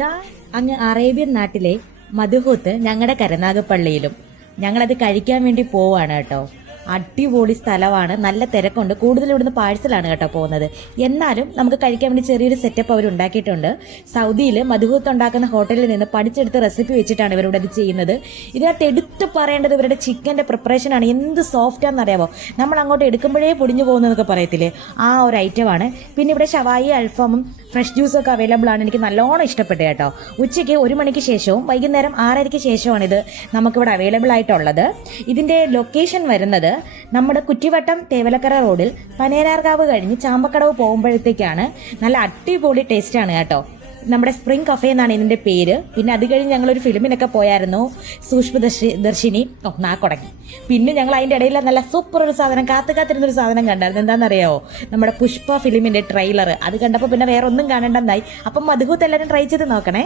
ദാ അങ്ങ് അറേബ്യൻ നാട്ടിലെ മധുഹൂത്ത് ഞങ്ങളുടെ കരുനാഗപ്പള്ളിയിലും ഞങ്ങളത് കഴിക്കാൻ വേണ്ടി പോവാണ് കേട്ടോ. അടിപൊളി സ്ഥലമാണ്, നല്ല തിരക്കുണ്ട്. കൂടുതൽ ഇവിടുന്ന് പാഴ്സലാണ് കേട്ടോ പോകുന്നത്. എന്നാലും നമുക്ക് കഴിക്കാൻ വേണ്ടി ചെറിയൊരു സെറ്റപ്പ് അവർ ഉണ്ടാക്കിയിട്ടുണ്ട്. സൗദിയിൽ മധുഹൂത്ത് ഉണ്ടാക്കുന്ന ഹോട്ടലിൽ നിന്ന് പഠിച്ചെടുത്ത് റെസിപ്പി വെച്ചിട്ടാണ് ഇവരിവിടെ അത് ചെയ്യുന്നത്. ഇതിനകത്ത് എടുത്തു പറയേണ്ടത് ഇവരുടെ ചിക്കൻ്റെ പ്രിപ്പറേഷനാണ്. എന്ത് സോഫ്റ്റാണെന്ന് അറിയാമോ, നമ്മൾ അങ്ങോട്ട് എടുക്കുമ്പോഴേ പൊടിഞ്ഞു പോകുന്നതൊക്കെ പറയത്തില്ലേ, ആ ഒരു ഐറ്റമാണ്. പിന്നെ ഇവിടെ ഷവായി, അൽഫാമും ഫ്രഷ് ജ്യൂസൊക്കെ അവൈലബിൾ ആണ്. എനിക്ക് നല്ലോണം ഇഷ്ടപ്പെട്ടു കേട്ടോ. ഉച്ചയ്ക്ക് 1 മണിക്ക് ശേഷവും വൈകുന്നേരം 6:30 ശേഷമാണ് ഇത് നമുക്കിവിടെ അവൈലബിൾ ആയിട്ടുള്ളത്. ഇതിൻ്റെ ലൊക്കേഷൻ വരുന്നത് നമ്മുടെ കുറ്റിവട്ടം തേവലക്കര റോഡിൽ പനേരാർകാവ് കഴിഞ്ഞ് ചാമ്പക്കടവ് പോകുമ്പോഴത്തേക്കാണ്. നല്ല അടിപൊളി ടേസ്റ്റാണ് കേട്ടോ. നമ്മുടെ സ്പ്രിംഗ് കഫേ എന്നാണ് ഇതിൻ്റെ പേര്. പിന്നെ അത് കഴിഞ്ഞ് ഞങ്ങളൊരു ഫിലിമിനൊക്കെ പോയായിരുന്നു, സൂക്ഷ്മ ദർശിനി. നാക്കുടങ്ങി. പിന്നെ ഞങ്ങൾ അതിൻ്റെ ഇടയിൽ നല്ല സൂപ്പർ ഒരു സാധനം, കാത്തിരുന്നൊരു സാധനം കണ്ടായിരുന്നു. എന്താണെന്നറിയാമോ, നമ്മുടെ പുഷ്പ ഫിലിമിൻ്റെ ട്രെയിലർ. അത് കണ്ടപ്പോൾ പിന്നെ വേറെ ഒന്നും കാണേണ്ടെന്നായി. അപ്പം മധുഹൂത്ത് എല്ലാവരും ട്രൈ ചെയ്ത് നോക്കണേ.